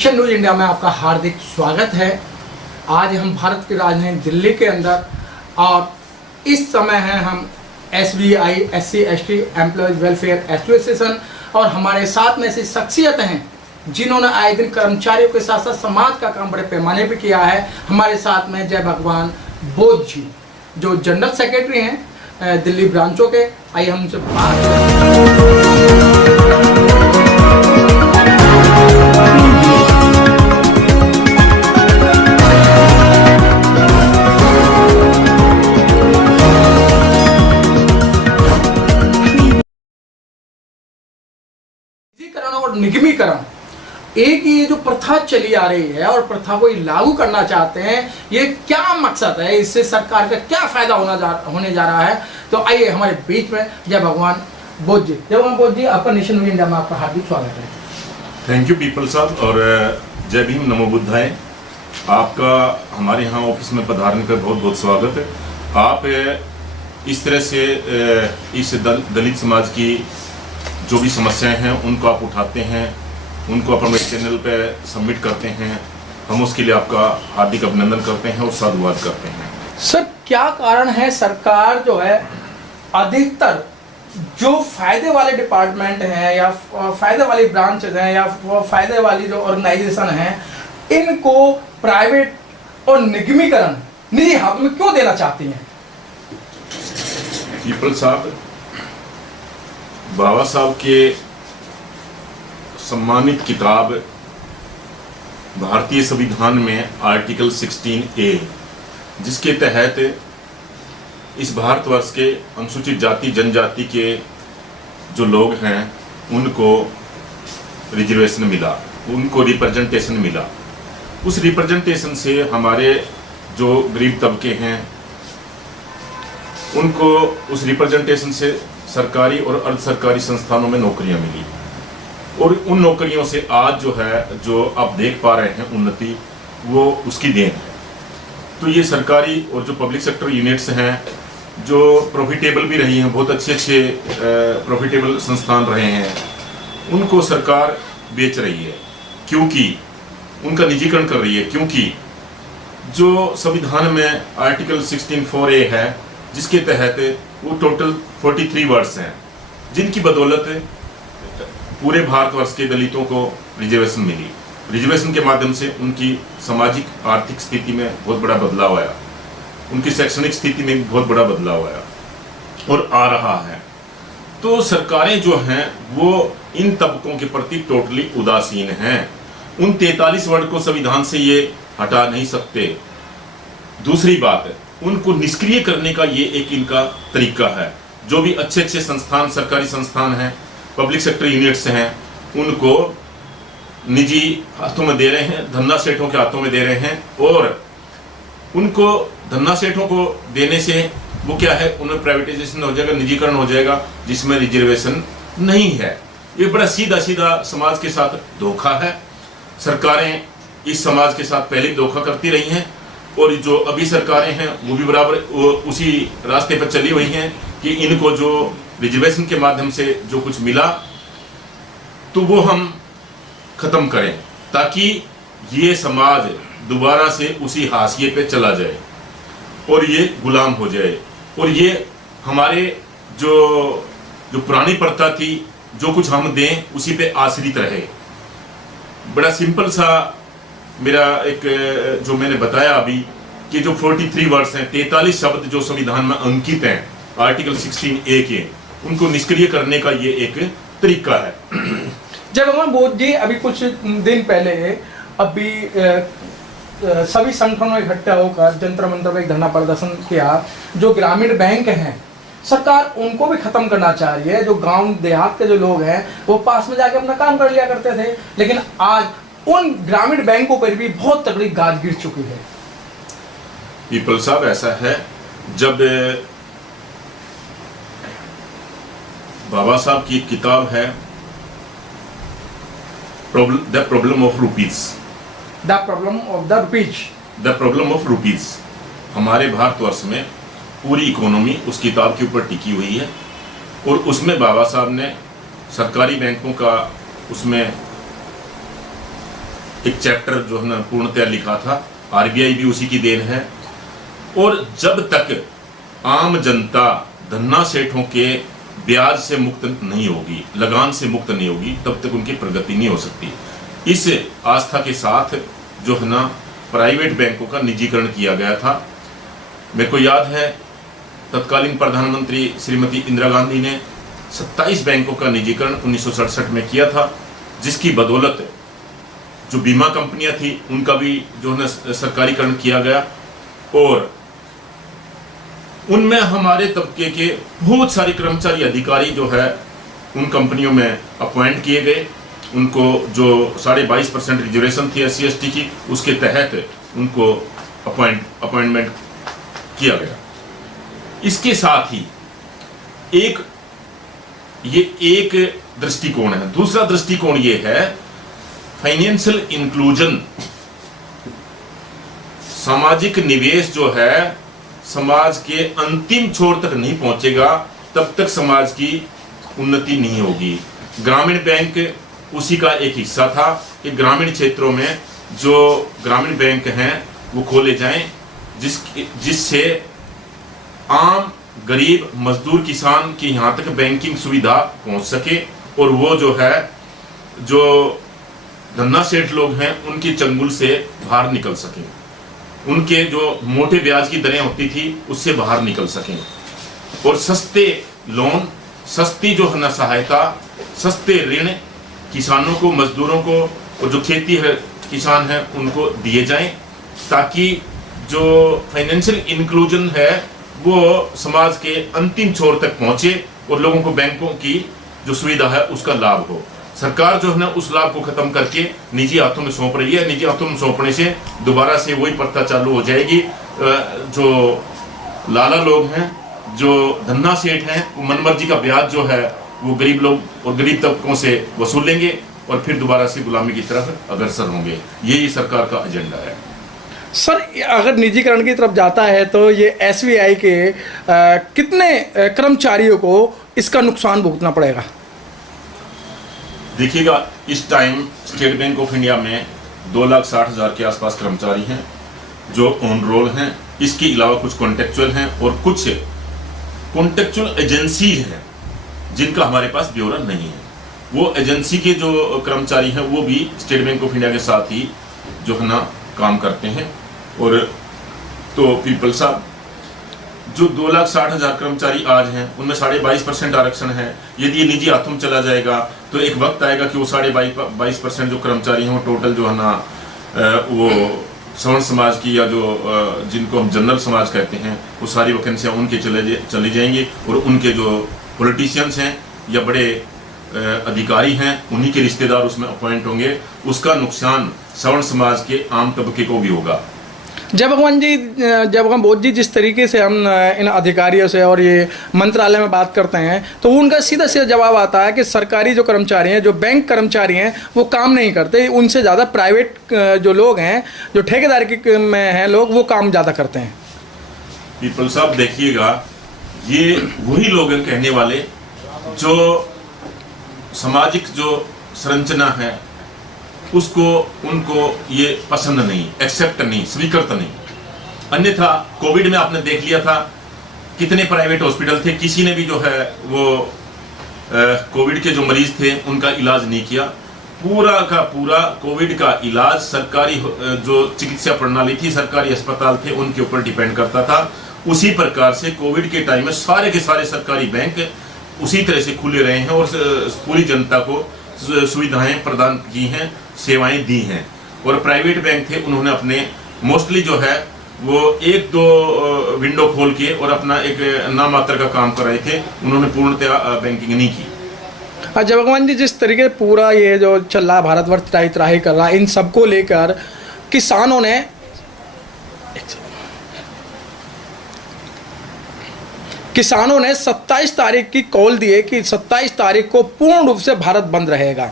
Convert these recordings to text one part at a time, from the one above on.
News India में आपका हार्दिक स्वागत है। आज हम भारत की राजधानी दिल्ली के अंदर और इस समय हैं हम SBI SC/ST employees welfare association और हमारे साथ में ऐसी शख्सियत हैं जिन्होंने आए दिन कर्मचारियों के साथ साथ समाज का काम बड़े पैमाने पर किया है। हमारे साथ में जय भगवान बोध जी जो जनरल सेक्रेटरी हैं दिल्ली ब्रांचों के। आइए हम उनसे बात और निगमीकरण, एक ये जो प्रथा चली आ रही है और प्रथा को लागू करना चाहते हैं, ये क्या मकसद है, इससे सरकार का क्या फायदा होने जा रहा है। तो आइए हमारे बीच में जय भगवान बोध जी। जय भगवान बोध जी, आपका नेशन न्यूज इंडिया में आपका हार्दिक स्वागत है। थैंक यू पीपल साहब और जय भीम नमो बुद्धाय। आपका हमारे यहाँ ऑफिस में पधारने का बहुत बहुत स्वागत है। आप इस तरह से इस दलित समाज की जो भी समस्याएं हैं उनको आप उठाते हैं, उनको अपने चैनल पे सबमिट करते हैं। हम उसके लिए आपका हार्दिक अभिनंदन करते हैं और साधुवाद करते हैं। सर, क्या कारण है सरकार जो है अधिकतर जो फायदे वाले डिपार्टमेंट हैं या फायदे वाली ब्रांचेज हैं या फायदे वाली जो ऑर्गेनाइजेशन हैं, इनको प्राइवेट और निगमीकरण निजी हाथ में क्यों देना चाहती हैं? पीपल साहब, बाबा साहब के सम्मानित किताब भारतीय संविधान में आर्टिकल 16A, जिसके तहत इस भारतवर्ष के अनुसूचित जाति जनजाति के जो लोग हैं उनको रिजर्वेशन मिला, उनको रिप्रेजेंटेशन मिला। उस रिप्रेजेंटेशन से हमारे जो गरीब तबके हैं उनको उस रिप्रेजेंटेशन से सरकारी और अर्ध सरकारी संस्थानों में नौकरियां मिली और उन नौकरियों से आज जो है जो आप देख पा रहे हैं उन्नति, वो उसकी देन है। तो ये सरकारी और जो पब्लिक सेक्टर यूनिट्स हैं जो प्रॉफिटेबल भी रही हैं, बहुत अच्छे प्रॉफिटेबल संस्थान रहे हैं, उनको सरकार बेच रही है क्योंकि उनका निजीकरण कर रही है। क्योंकि जो संविधान में आर्टिकल 16(4)A है जिसके तहत वो टोटल 43 वर्ड्स हैं जिनकी बदौलत पूरे भारतवर्ष के दलितों को रिजर्वेशन मिली। रिजर्वेशन के माध्यम से उनकी सामाजिक आर्थिक स्थिति में बहुत बड़ा बदलाव आया, उनकी शैक्षणिक स्थिति में बहुत बड़ा बदलाव आया और आ रहा है। तो सरकारें जो हैं वो इन तबकों के प्रति टोटली उदासीन हैं। उन 43 वर्ड को संविधान से ये हटा नहीं सकते। दूसरी बात, उनको निष्क्रिय करने का ये एक इनका तरीका है। जो भी अच्छे संस्थान, सरकारी संस्थान हैं, पब्लिक सेक्टर यूनिट्स हैं, उनको निजी हाथों में दे रहे हैं, धन्ना सेठों के हाथों में दे रहे हैं और उनको धन्ना सेठों को देने से वो क्या है, उन्हें प्राइवेटाइजेशन हो जाएगा, निजीकरण हो जाएगा जिसमें रिजर्वेशन नहीं है। ये बड़ा सीधा समाज के साथ धोखा है। सरकारें इस समाज के साथ पहले भी धोखा करती रही हैं और जो अभी सरकारें हैं वो भी बराबर उसी रास्ते पर चली हुई हैं कि इनको जो रिजर्वेशन के माध्यम से जो कुछ मिला तो वो हम खत्म करें ताकि ये समाज दोबारा से उसी हाशिए पे चला जाए और ये गुलाम हो जाए और ये हमारे जो पुरानी प्रथा थी, जो कुछ हम दें उसी पे आश्रित रहे। बड़ा सिंपल सा मेरा एक जो मैंने बताया अभी कि जो 43 वर्ड्स हैं, 43 शब्द जो संविधान में अंकित हैं आर्टिकल 16A के, उनको निष्क्रिय करने का ये एक तरीका है। जब भगवान बोध जी, अभी कुछ दिन पहले अभी सभी संगठनों इकट्ठा होकर जंतर मंतर पर एक धरना प्रदर्शन किया। जो ग्रामीण बैंक हैं, सरकार उनको भी खत्म करना चाह रही है। जो गांव देहात के जो लोग हैं वो पास में जाके अपना काम कर लिया करते थे, लेकिन आज उन ग्रामीण बैंकों पर भी बहुत तगड़ी गाज गिर चुकी है। पीपल साहब, ऐसा है, जब बाबा साहब की किताब है द प्रॉब्लम ऑफ रुपीज, हमारे भारतवर्ष में पूरी इकोनॉमी उस किताब के ऊपर टिकी हुई है और उसमें बाबा साहब ने सरकारी बैंकों का उसमें एक चैप्टर जो है ना पूर्णतया लिखा था, आरबीआई भी उसी की देन है। और जब तक आम जनता धन्ना सेठों के ब्याज से मुक्त नहीं होगी, लगान से मुक्त नहीं होगी, तब तक उनकी प्रगति नहीं हो सकती। इस आस्था के साथ जो है ना प्राइवेट बैंकों का निजीकरण किया गया था। मेरे को याद है तत्कालीन प्रधानमंत्री श्रीमती इंदिरा गांधी ने 27 बैंकों का निजीकरण 1967 में किया था, जिसकी बदौलत जो बीमा कंपनियां थी उनका भी जो है सरकारीकरण किया गया और उनमें हमारे तबके के बहुत सारे कर्मचारी अधिकारी जो है उन कंपनियों में अपॉइंट किए गए। उनको जो 22.5% रिजर्वेशन थी SC ST की, उसके तहत उनको अपॉइंटमेंट किया गया। इसके साथ ही एक दृष्टिकोण है। दूसरा दृष्टिकोण ये है फाइनेंशियल इंक्लूजन। सामाजिक निवेश जो है समाज के अंतिम छोर तक नहीं पहुंचेगा तब तक समाज की उन्नति नहीं होगी। ग्रामीण बैंक उसी का एक हिस्सा था कि ग्रामीण क्षेत्रों में जो ग्रामीण बैंक हैं वो खोले जाएं, जिससे आम गरीब मजदूर किसान की यहाँ तक बैंकिंग सुविधा पहुँच सके और वो जो है जो धन्ना सेठ लोग हैं उनकी चंगुल से बाहर निकल सकें, उनके जो मोटे ब्याज की दरें होती थी उससे बाहर निकल सकें और सस्ते लोन, सस्ती जो है ना सहायता, सस्ते ऋण किसानों को, मजदूरों को और जो खेती है किसान हैं उनको दिए जाएं, ताकि जो फाइनेंशियल इंक्लूजन है वो समाज के अंतिम छोर तक पहुंचे और लोगों को बैंकों की जो सुविधा है उसका लाभ हो। सरकार जो है ना उस लाभ को खत्म करके निजी हाथों में सौंप रही है। निजी हाथों में सौंपने से दोबारा से वही प्रथा चालू हो जाएगी। जो लाला लोग हैं, जो धन्ना सेठ हैं, वो मनमर्जी का ब्याज जो है वो गरीब लोग और गरीब तबकों से वसूलेंगे और फिर दोबारा से गुलामी की तरफ अग्रसर होंगे। यही सरकार का एजेंडा है। सर, अगर निजीकरण की तरफ जाता है तो ये SBI के कितने कर्मचारियों को इसका नुकसान भुगतना पड़ेगा? देखिएगा, इस time state bank of India में 2,60,000 के आसपास कर्मचारी हैं जो ऑन रोल हैं। इसके अलावा कुछ कॉन्टेक्चुअल हैं और कुछ कॉन्टेक्चुअल एजेंसी हैं जिनका हमारे पास ब्यौरा नहीं है। वो एजेंसी के जो कर्मचारी हैं वो भी स्टेट बैंक ऑफ इंडिया के साथ ही जो है ना काम करते हैं। और तो पीपल साहब, जो 2,60,000 कर्मचारी आज हैं उनमें 22.5% आरक्षण है। यदि ये निजी हाथों में चला जाएगा तो एक वक्त आएगा कि वो 22.5% जो कर्मचारी हैं वो टोटल जो है ना वो सवर्ण समाज की या जो जिनको हम जनरल समाज कहते हैं वो सारी वैकेंसियाँ उनके चली जाएंगी और उनके जो पॉलिटिशियंस हैं या बड़े अधिकारी हैं उन्हीं के रिश्तेदार उसमें अपॉइंट होंगे। उसका नुकसान सवर्ण समाज के आम तबके को भी होगा। जय भगवान जी, जय भगवान बोध जी, जिस तरीके से हम इन अधिकारियों से और ये मंत्रालय में बात करते हैं तो उनका सीधा सीधा जवाब आता है कि सरकारी जो कर्मचारी हैं, जो बैंक कर्मचारी हैं, वो काम नहीं करते। उनसे ज़्यादा प्राइवेट जो लोग हैं, जो ठेकेदारी में हैं लोग, वो काम ज़्यादा करते हैं। पीपल साहब देखिएगा, ये वही लोग हैं कहने वाले जो सामाजिक जो संरचना है उसको उनको ये पसंद नहीं, एक्सेप्ट नहीं, स्वीकृत नहीं। अन्यथा कोविड में आपने देख लिया था कितने प्राइवेट हॉस्पिटल थे, किसी ने भी जो है वो कोविड के जो मरीज थे उनका इलाज नहीं किया। पूरा का पूरा कोविड का इलाज सरकारी जो चिकित्सा प्रणाली थी, सरकारी अस्पताल थे, उनके ऊपर डिपेंड करता था। उसी प्रकार से कोविड के टाइम में सारे के सारे सरकारी बैंक उसी तरह से खुले रहे हैं और पूरी जनता को सुविधाएं प्रदान की हैं, सेवाएं दी हैं। और प्राइवेट बैंक थे, उन्होंने अपने मोस्टली जो है वो 1-2 विंडो खोल के और अपना एक नाम मात्र का काम कर रहे थे, उन्होंने पूर्णतः बैंकिंग नहीं की। जय भगवान जी, जिस तरीके पूरा ये जो चल रहा भारतवर्ष त्राही कर रहा, इन सबको लेकर किसानों ने 27 तारीख की कॉल दिए कि 27 तारीख को पूर्ण रूप से भारत बंद रहेगा।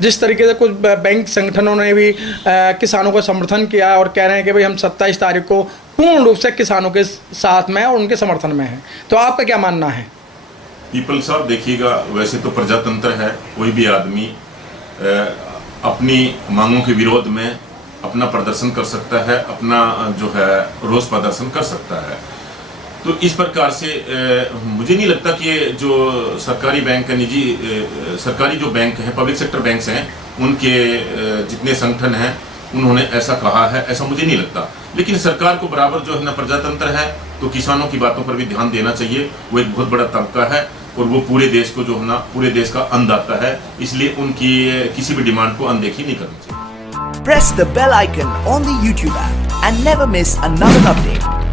जिस तरीके से कुछ बैंक संगठनों ने भी किसानों का समर्थन किया और कह रहे हैं कि भाई हम 27 तारीख को पूर्ण रूप से किसानों के साथ में और उनके समर्थन में हैं। तो आपका क्या मानना है? पीपल साहब देखिएगा, वैसे तो प्रजातंत्र है, कोई भी आदमी अपनी मांगों के विरोध में अपना प्रदर्शन कर सकता है, अपना जो है रोष प्रदर्शन कर सकता है। तो इस प्रकार से मुझे नहीं लगता कि जो सरकारी बैंक है, निजी सरकारी जो बैंक हैं, पब्लिक सेक्टर बैंक्स हैं, उनके जितने संगठन हैं उन्होंने ऐसा कहा है, ऐसा मुझे नहीं लगता। लेकिन सरकार को बराबर जो है ना प्रजातंत्र है, तो किसानों की बातों पर भी ध्यान देना चाहिए। वो एक बहुत बड़ा तबका है और वो पूरे देश को जो है ना पूरे देश का अन्नदाता है, इसलिए उनकी किसी भी डिमांड को अनदेखी नहीं करनी चाहिए। Press the bell icon on the YouTube app and never miss another update.